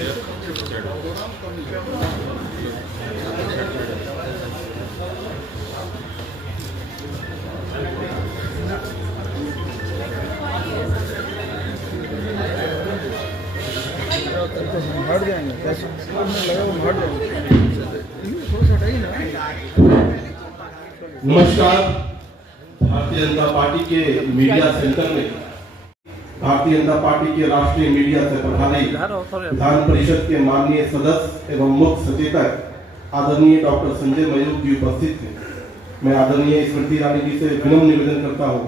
हट जाएंगे, लगा वो हट जाएंगे। नमस्कार। भारतीय जनता पार्टी के मीडिया सेंटर में भारतीय जनता पार्टी के राष्ट्रीय मीडिया से प्रभारी विधान परिषद के माननीय सदस्य एवं मुख्य सचेतक आदरणीय डॉक्टर संजय मयूख जी उपस्थित थे। मैं आदरणीय स्मृति ईरानी जी से विनम्र निवेदन करता हूं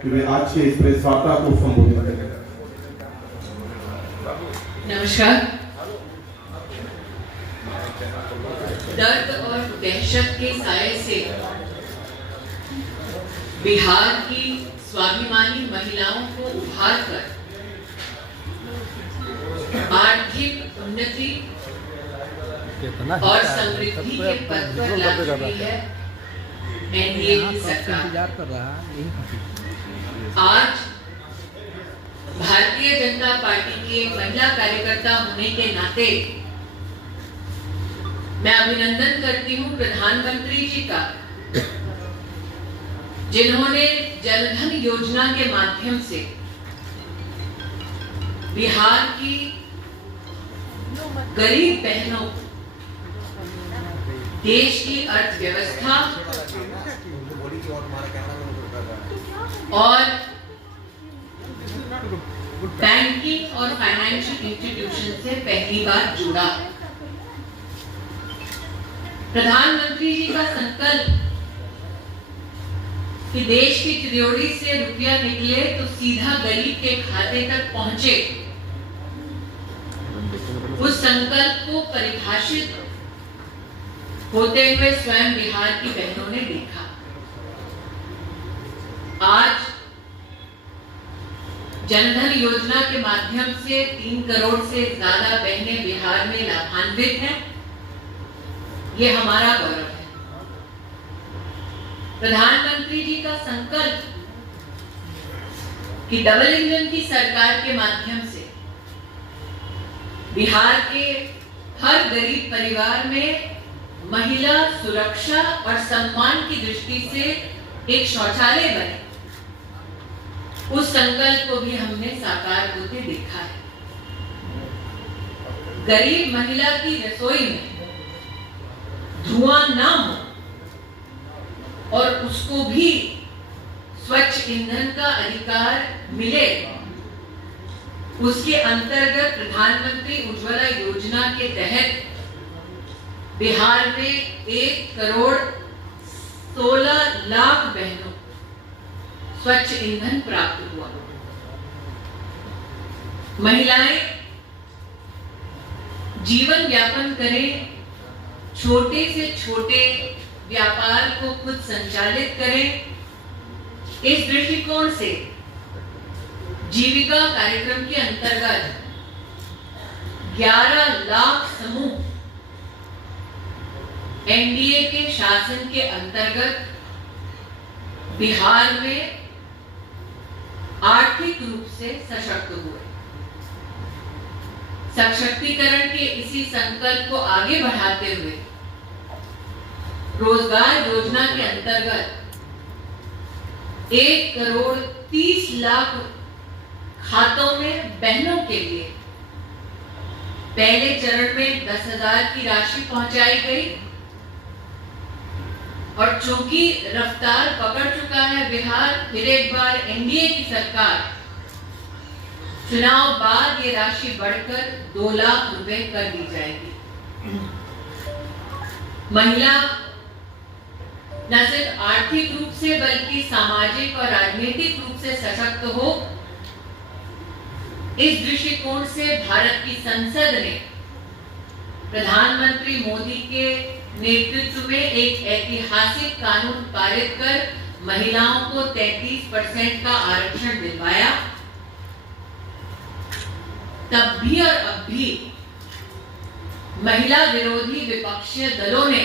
कि वे आज के इस प्रेस वार्ता को संबोधित करें। नमस्कार। दर्द और दहशत के साए से बिहार की स्वाभिमानी महिलाओं को उभार कर आर्थिक उन्नति और समृद्धि के पथ पर ला रही है एनडीए की सरकार। आज भारतीय जनता पार्टी की एक महिला कार्यकर्ता होने के नाते मैं अभिनंदन करती हूं प्रधानमंत्री जी का, जिन्होंने जनधन योजना के माध्यम से बिहार की गरीब बहनों को देश की अर्थव्यवस्था और बैंकिंग और फाइनेंशियल इंस्टीट्यूशन से पहली बार जुड़ा। प्रधानमंत्री जी का संकल्प कि देश की तिजोरी से रुपया निकले तो सीधा गरीब के खाते तक पहुंचे, उस संकल्प को परिभाषित होते हुए स्वयं बिहार की बहनों ने देखा। आज जनधन योजना के माध्यम से 3 करोड़ से ज्यादा बहनें बिहार में लाभान्वित हैं। ये हमारा गौरव है। प्रधानमंत्री जी का संकल्प कि डबल इंजन की सरकार के माध्यम से बिहार के हर गरीब परिवार में महिला सुरक्षा और सम्मान की दृष्टि से एक शौचालय बने, उस संकल्प को भी हमने साकार होते देखा है। गरीब महिला की रसोई में धुआं ना हो और उसको भी स्वच्छ ईंधन का अधिकार मिले, उसके अंतर्गत प्रधानमंत्री उज्ज्वला योजना के तहत बिहार में 1 करोड़ 16 लाख बहनों स्वच्छ ईंधन प्राप्त हुआ। महिलाएं जीवन यापन करें, छोटे से छोटे व्यापार को खुद संचालित करें, इस दृष्टिकोण से जीविका कार्यक्रम के अंतर्गत 11 लाख समूह एनडीए के शासन के अंतर्गत बिहार में आर्थिक रूप से सशक्त हुए। सशक्तिकरण के इसी संकल्प को आगे बढ़ाते हुए रोजगार योजना के अंतर्गत 1 करोड़ 30 लाख खातों में बहनों के लिए पहले चरण में 10,000 की राशि पहुंचाई गई और चूंकि रफ्तार पकड़ चुका है बिहार, फिर एक बार एनडीए की सरकार, चुनाव बाद ये राशि बढ़कर 2 लाख रुपए कर दी जाएगी। महिला न सिर्फ आर्थिक रूप से बल्कि सामाजिक और राजनीतिक रूप से सशक्त हो, इस दृष्टिकोण से भारत की संसद ने प्रधानमंत्री मोदी के नेतृत्व में एक ऐतिहासिक कानून पारित कर महिलाओं को 33% का आरक्षण दिलवाया। तब भी और अब भी महिला विरोधी विपक्षी दलों ने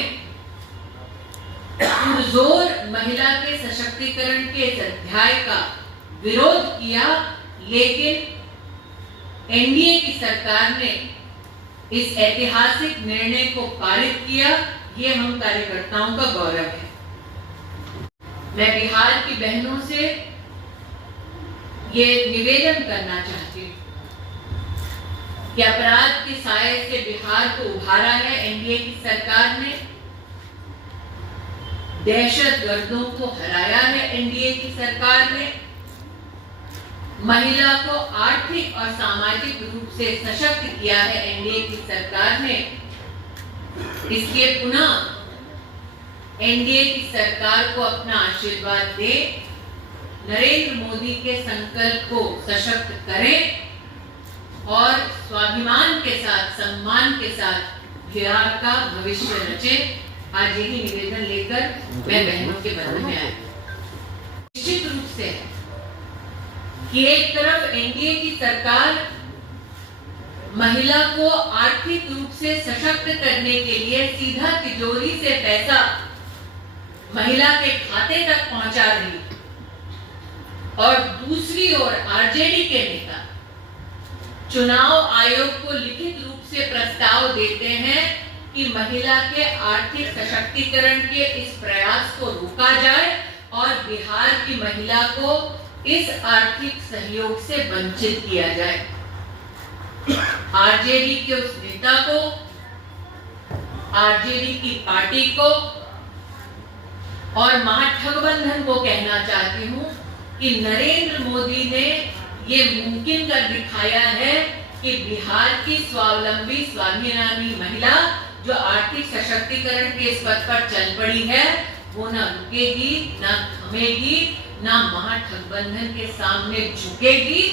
पुरजोर महिला के सशक्तिकरण के इस अध्याय का विरोध किया, लेकिन एनडीए की सरकार ने इस ऐतिहासिक निर्णय को पारित किया, ये हम कार्यकर्ताओं का गौरव है। मैं बिहार की बहनों से ये निवेदन करना चाहती हूँ कि अपराध के साए से बिहार को उभारा है एनडीए की सरकार ने, दहशतगर्दों को हराया है एनडीए की सरकार ने, महिला को आर्थिक और सामाजिक रूप से सशक्त किया है एनडीए की सरकार ने। इसलिए पुनः एनडीए की सरकार को अपना आशीर्वाद दे, नरेंद्र मोदी के संकल्प को सशक्त करें और स्वाभिमान के साथ, सम्मान के साथ बिहार का भविष्य रचे। आज यही निवेदन लेकर मैं बहनों के बंधन में आई। निश्चित रूप से कि एक तरफ एनडीए की सरकार महिला को आर्थिक रूप से सशक्त करने के लिए सीधा तिजोरी से पैसा महिला के खाते तक पहुंचा रही, और दूसरी ओर आरजेडी के नेता चुनाव आयोग को लिखित रूप से प्रस्ताव देते हैं कि महिला के आर्थिक सशक्तिकरण के इस प्रयास को रोका जाए और बिहार की महिला को इस आर्थिक सहयोग से वंचित किया जाए। आरजेडी के उस नेता को, आरजेडी की पार्टी को और महागठबंधन को कहना चाहती हूं कि नरेंद्र मोदी ने ये मुमकिन कर दिखाया है कि बिहार की स्वावलंबी स्वाभिमानी महिला जो आर्थिक सशक्तिकरण के इस पथ पर चल पड़ी है, वो ना रुकेगी, ना थमेगी, ना महागठबंधन के सामने झुकेगी।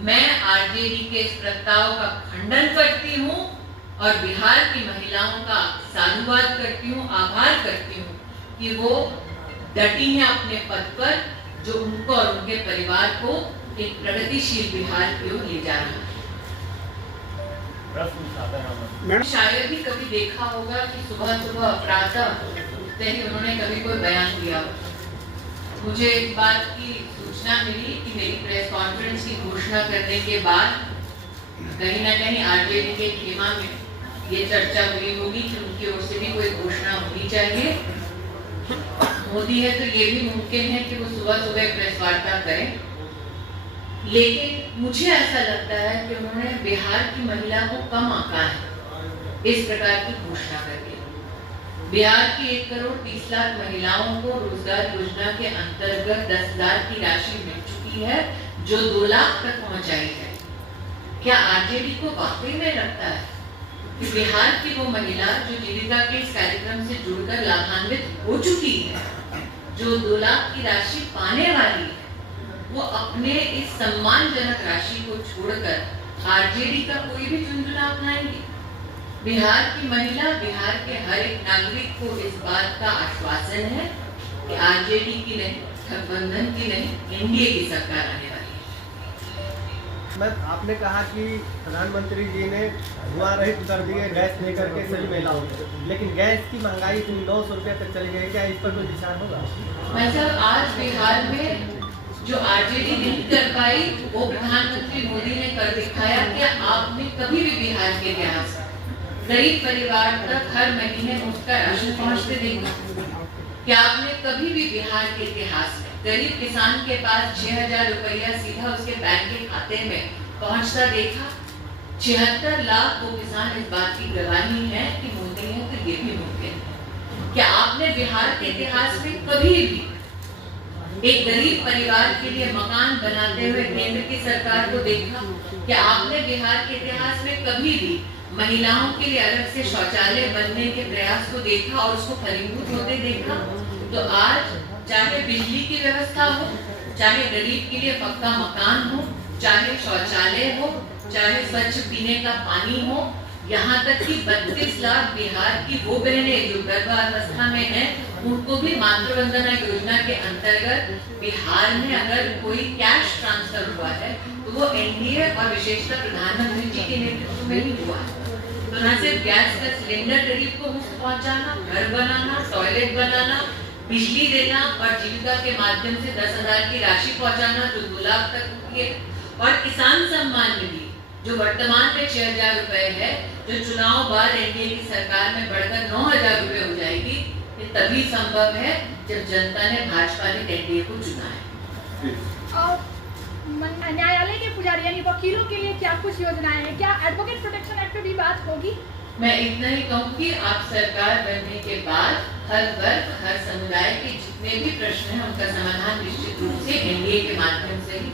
मैं आरजेडी के इस प्रस्ताव का खंडन करती हूँ और बिहार की महिलाओं का साधुवाद करती हूँ, आभार करती हूँ कि वो डटी हैं अपने पद पर, जो उनको और उनके परिवार को एक प्रगतिशील बिहार की ओर ले जा रहा है। शायद ही कभी देखा होगा कि सुबह सुबह प्रातः उठते ही उन्होंने कभी कोई बयान दिया हो। मुझे इस बात की सूचना मिली कि मेरी प्रेस कॉन्फ्रेंस की घोषणा करने के बाद कहीं ना कहीं आरजेडी के खेमा में ये चर्चा हुई होगी कि उनकी ओर से भी कोई घोषणा होनी चाहिए। मोदी है तो ये भी मुमकिन है कि वो सुबह सुबह प्रेस वार्ता करें, लेकिन मुझे ऐसा लगता है कि उन्होंने बिहार की महिला को कम आंका है इस प्रकार की घोषणा करके। बिहार की 1,30,00,000 महिलाओं को रोजगार योजना के अंतर्गत 10,000 की राशि मिल चुकी है, जो 2 लाख तक पहुंचाई है। क्या आरजेडी को वाकई में लगता है कि बिहार की वो महिला जो जीविका के इस कार्यक्रम से जुड़कर लाभान्वित हो चुकी है, जो 2 लाख की राशि पाने वाली है, वो अपने इस सम्मानजनक राशि को छोड़कर आरजेडी का कोई भी चुनाव अपनाएंगे? बिहार की महिला, बिहार के हर एक नागरिक को इस बात का आश्वासन है कि आरजेडी की नहीं, गठबंधन की नहीं, एनडीए की सरकार आने वाली है। मैं आपने कहा कि प्रधानमंत्री जी ने धुआं रहित कर दिए गैस लेकर के सभी महिलाओं को, लेकिन गैस की महंगाई 900 रुपये तक चली गई, क्या इस पर कोई विचार होगा? मतलब आज बिहार में जो आरजेडी नहीं कर पाई वो प्रधानमंत्री मोदी ने कर दिखाया। कि आपने कभी भी बिहार के इतिहास गरीब परिवार तक हर महीने उसका राशन पहुंचते देखा? क्या आपने कभी भी बिहार के इतिहास में गरीब किसान के पास 6,000 रुपया सीधा उसके बैंक के खाते में पहुंचता देखा? 76 लाख वो किसान इस बात की गवाही है कि मोदी है तो ये भी मुमकिन है। क्या आपने बिहार के इतिहास में कभी भी एक गरीब परिवार के लिए मकान बनाते हुए केंद्र की सरकार को देखा? क्या आपने बिहार के इतिहास में कभी भी महिलाओं के लिए अलग से शौचालय बनने के प्रयास को देखा और उसको फलीभूत होते देखा? तो आज चाहे बिजली की व्यवस्था हो, चाहे गरीब के लिए पक्का मकान हो, चाहे शौचालय हो, चाहे स्वच्छ पीने का पानी हो, यहाँ तक कि 32 लाख बिहार की वो बहनें जो गर्भावस्था में हैं, उनको भी मातृवंदना योजना के अंतर्गत बिहार में अगर कोई कैश ट्रांसफर हुआ है तो वो एनडीए और विशेषकर प्रधानमंत्री जी के नेतृत्व में ही हुआ है। तो न सिर्फ गैस का सिलेंडर गरीब को मुफ्त पहुंचाना, घर बनाना, टॉयलेट बनाना, बिजली देना और जीविका के माध्यम से 10,000 की राशि पहुंचाना जो 2 लाख तक होती है, और किसान सम्मान निधि जो वर्तमान में 6,000 रुपए है, जो चुनाव बाद एनडीए की सरकार में बढ़कर 9,000 रुपए हो जाएगी, ये तभी संभव है जब जनता ने भाजपा ने एनडीए को चुना है। और न्यायालय के पुजारी यानी वकीलों के लिए क्या कुछ योजनाएं हैं? क्या एडवोकेट प्रोटेक्शन एक्ट पे भी बात होगी? मैं इतना ही कहूँगी, आप सरकार बनने के बाद हर वर्ग, हर समुदाय के जितने भी प्रश्न हैं उनका समाधान निश्चित रूप से एनडीए के माध्यम से ही।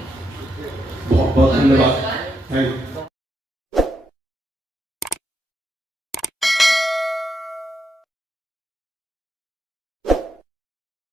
बहुत बहुत धन्यवाद। Thank you.